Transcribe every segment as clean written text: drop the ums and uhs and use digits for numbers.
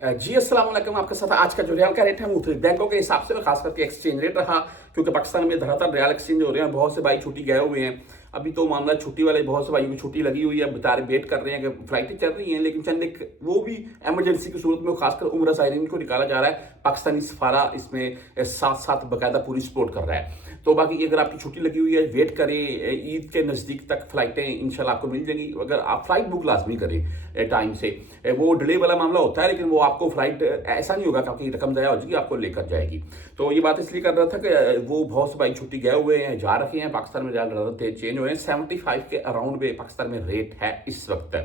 जी अस्सलाम वालेकुम। आपके साथ आज का जो रियाल का रेट है मुख्तलिफ बैंकों के हिसाब से और खास करके एक्सचेंज रेट रहा, क्योंकि पाकिस्तान में धरातल रियाल एक्सचेंज हो रहे हैं। बहुत से भाई छुट्टी गए हुए हैं। अभी तो मामला छुट्टी वाले बहुत से भाइयों की छुट्टी लगी हुई है, बेचारे वेट कर रहे हैं कि फ्लाइटें चल रही हैं, लेकिन चंद एक वो भी एमरजेंसी की सूरत में खासकर उम्र सायरीन को निकाला जा रहा है। पाकिस्तानी सफारा इसमें साथ साथ बाकायदा पूरी सपोर्ट कर रहा है। तो बाकी अगर आपकी छुट्टी लगी हुई है, वेट करें, ईद के नज़दीक तक फ्लाइटें इंशाल्लाह आपको मिल जाएंगी। अगर आप फ्लाइट बुक लाजमी करें टाइम से। वो डिले वाला मामला होता है, लेकिन वो आपको फ्लाइट ऐसा नहीं होगा कि आपकी रकम ज़ाया हो जाएगी, आपको लेकर जाएगी। तो ये बात इसलिए कर रहा था कि वो बहुत से भाई छुट्टी गए हुए हैं, जा रखे हैं। पाकिस्तान में ज़्यादा चेंज हो रहे हैं। 75 के अराउंड में पाकिस्तान में रेट है इस वक्त।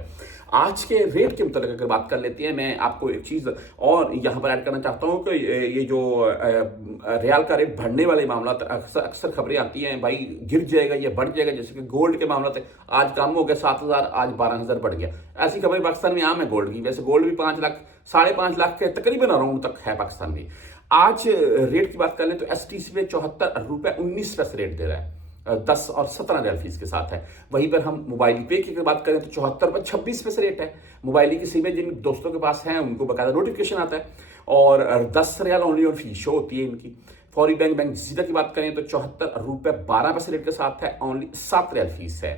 आज के रेट के मतलब अगर बात कर लेते हैं, मैं आपको एक चीज़ और यहाँ पर ऐड करना चाहता हूँ कि ये जो रियाल का रेट बढ़ने वाले मामला अक्सर अक्सर खबरें आती हैं, भाई गिर जाएगा, ये बढ़ जाएगा। जैसे कि गोल्ड के मामला थे, आज कम हो गया 7,000, आज 12,000 बढ़ गया। ऐसी खबरें पाकिस्तान में आम है गोल्ड की। वैसे गोल्ड भी 5 लाख, 5.5 लाख के तकरीबन अराउंड तक है पाकिस्तान में। आज रेट की बात कर लें तो एसटीसी पे 74 रुपये 19 पैसे रेट दे रहा है। 10 और 17 रियाल फीस के साथ है। वहीं पर हम मोबाइल पे की अगर बात करें तो 74 रुपये 26 पैसे रेट है। मोबाइल की सिमें जिन दोस्तों के पास हैं उनको बकायदा नोटिफिकेशन आता है, और 10 रियाल ओनली और फीस शो होती है इनकी। फौरी बैंक जीदा की बात करें तो 74 रुपये 12 पैसे रेट के साथ है, ओनली 7 रियाल फीस है।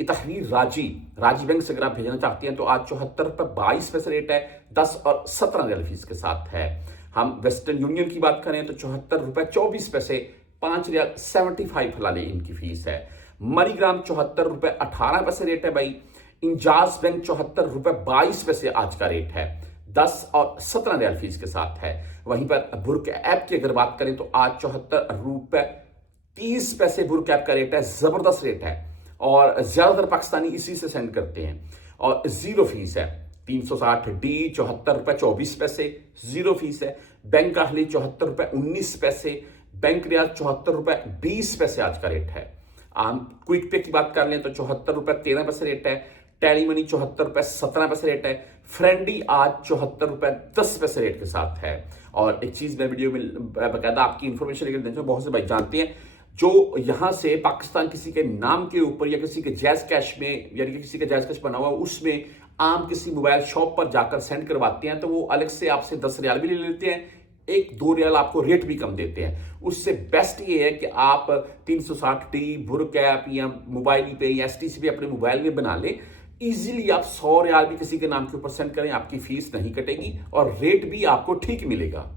तहरीर राजी बैंक से अगर आप भेजना चाहते हैं तो आज 74 रुपये 22 पैसे रेट है, 10 और 17 रियाल फीस के साथ है। हम वेस्टर्न यूनियन की बात करें तो 74 रुपये 24 पैसे, 5 रियाल 75 हलाले इनकी फीस है। मनीग्राम 74 रुपये 18 पैसे रेट है भाई। इंजाज बैंक 74 रुपये 22 पैसे आज का रेट है, 10 और 17 रियाल फीस के साथ है। वहीं पर बुर्क ऐप की अगर बात करें तो आज 74 रुपये 30 पैसे बुर्क ऐप का रेट है। जबरदस्त रेट है, और ज्यादातर पाकिस्तानी इसी से सेंड करते हैं, और जीरो फीस है। 360D 74 रुपये 24 पैसे, जीरो फीस है। बैंक आहली 74 रुपये 19 पैसे, बैंक रियाज 74 रुपये 20 पैसे आज का रेट है। आम क्विक पे की बात कर लें तो 74 रुपये 13 पैसे रेट है। टैली मनी 74 रुपये 17 पैसे रेट है। फ्रेंडी आज 74 रुपये 10 पैसे रेट के साथ है। और एक चीज मैं वीडियो में बकायदा आपकी इंफॉर्मेशन लेकर देना, बहुत से भाई जानते हैं, जो यहां से पाकिस्तान किसी के नाम के ऊपर या किसी के जैज कैश में, यानी कि किसी का जैज कैश बना हुआ उसमें आम किसी मोबाइल शॉप पर जाकर सेंड करवाते हैं, तो वो अलग से आपसे 10 रियाल भी ले लेते हैं, 1-2 रियाल आपको रेट भी कम देते हैं। उससे बेस्ट ये है कि आप 360D बुर्क ऐप या मोबाइल पे या एसटीसी पे अपने मोबाइल में बना लें। इजीली आप 100 रियाल भी किसी के नाम के ऊपर सेंड करें, आपकी फीस नहीं कटेगी और रेट भी आपको ठीक मिलेगा।